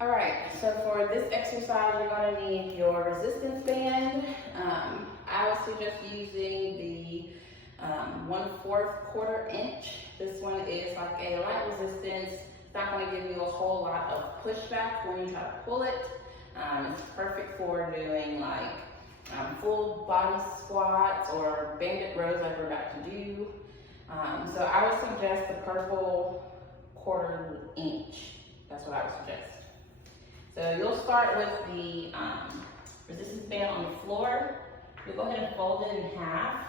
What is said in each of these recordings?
All right, so for this exercise, you're going to need your resistance band. I would suggest using the 1/4 quarter inch. This one is like a light resistance. It's not going to give you a whole lot of pushback when you try to pull it. It's perfect for doing like full body squats or banded rows like we're about to do. So I would suggest the purple 1/4 inch. That's what I would suggest. So you'll start with the resistance band on the floor. You'll go ahead and fold it in half.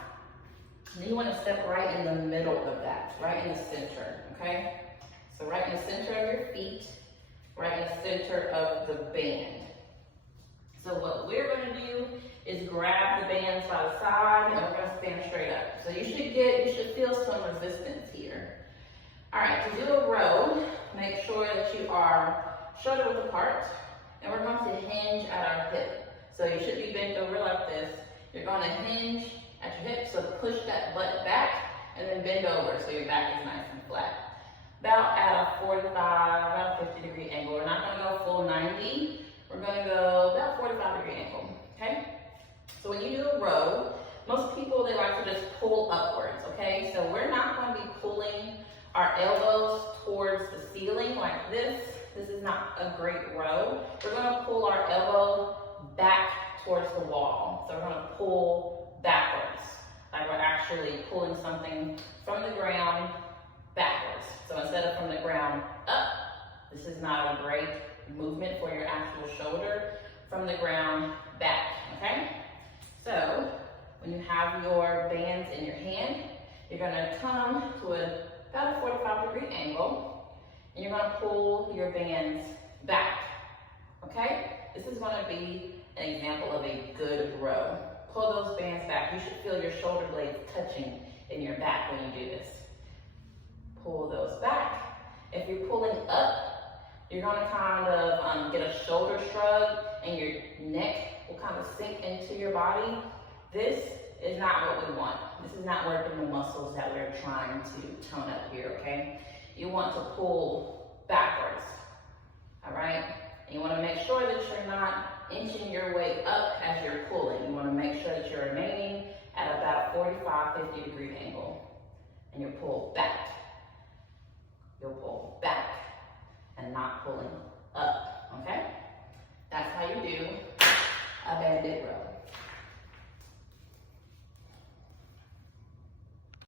Then you want to step right in the middle of that, right in the center, okay? So right in the center of your feet, right in the center of the band. So what we're going to do is grab the bands by the side and we're going to stand straight up. So you should feel some resistance here. All right, to do a row, make sure that you are shoulder width apart, and we're going to hinge at our hip. So you should be bent over like this. You're going to hinge at your hip, so push that butt back and then bend over so your back is nice and flat. About at a 45, about a 50-degree angle. We're not going to go full 90. We're going to go about 45-degree angle, okay? So when you do a row, most people, they like to just pull upwards, okay? So we're not going to be pulling our elbows towards the ceiling like this. This is not a great row. We're going to pull our elbow back towards the wall. So we're going to pull backwards, like we're actually pulling something from the ground backwards. So instead of from the ground up, this is not a great movement for your actual shoulder. From the ground back, okay? So when you have your bands in your hand, you're going to come to about a 45-degree angle. And you're going to pull your bands back, okay? This is going to be an example of a good row. Pull those bands back. You should feel your shoulder blades touching in your back when you do this. Pull those back. If you're pulling up, you're going to kind of get a shoulder shrug and your neck will kind of sink into your body. This is not what we want. This is not working the muscles that we're trying to tone up here, okay? You want to pull backwards, all right? And you want to make sure that you're not inching your way up as you're pulling. You want to make sure that you're remaining at about a 45, 50-degree angle.